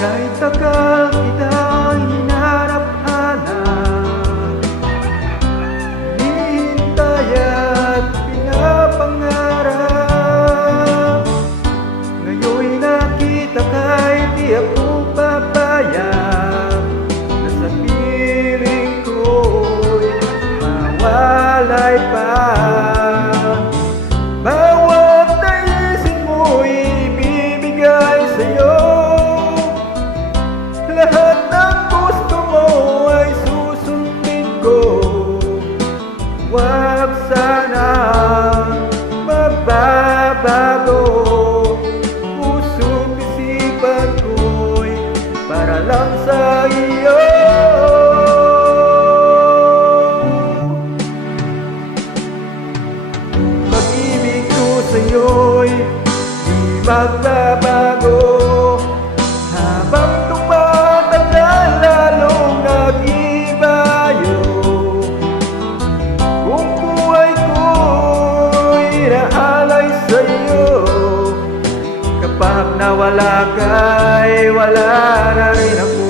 Kahit tagal kitang hinarap-hanap, hinihintay at pinapangarap. Ngayon'y nakita ka'y di ako papayag na sa piling ko'y mawalay pa. Bawat naisin mo'y ibibigay sa'yo. Lahat ng gusto mo ay susundin ko. Huwag sana magbabago. Puso't isipan ko'y para lang sa iyo. Pag-ibig ko sa'yo'y di magbabago. Habang tumatagal lalong nag-ibayo. Kung buhay ko'y inaalay sa'yo. Kapag nawala ka'y wala na rin ako.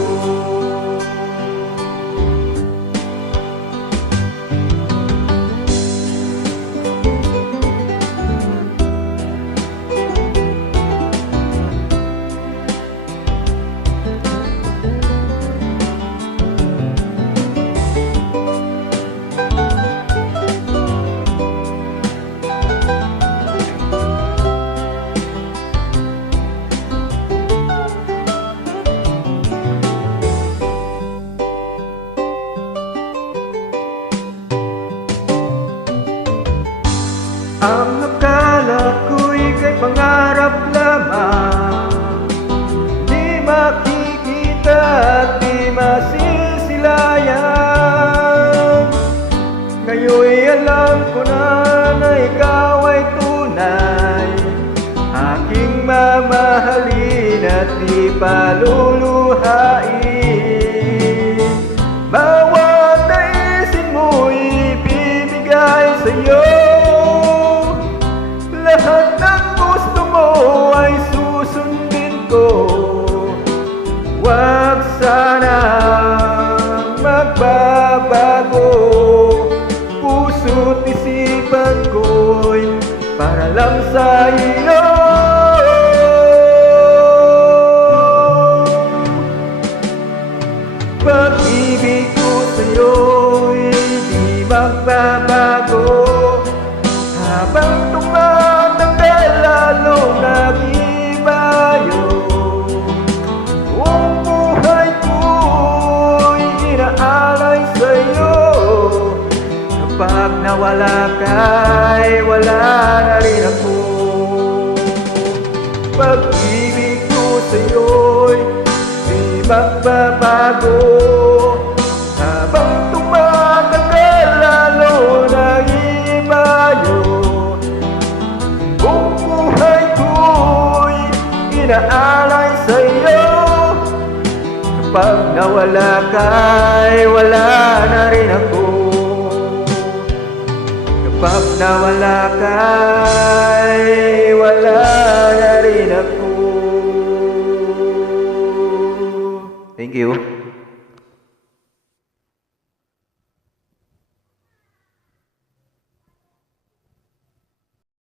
Ang akala ko'y kay pangarap lamang, di makikita at di masisilayan. Ngayon'y alam ko na ikaw ay tunay, aking mamahalin at di paluluhain. Bawat naisin mo'y ibibigay sa'yo. Lahat ng gusto mo ay susundin ko. Huwag sana magbabago. Puso't isipan ko'y para lang sa iyo. Pag-ibig ko sa'yo'y di magbabago. Habang tumatagal lalong nag-ibayo. Kung buhay ko'y inaalay sa'yo. Kapag nawala ka'y wala na rin ako. Pag-ibig ko sa'yo'y di magbabago. Habang tumatagal lalong nag-ibayo. Kung buhay ko'y inaalay sa'yo. Kapag nawala ka'y wala na rin ako. Kapag nawala ka'y wala na rin ako. Thank you.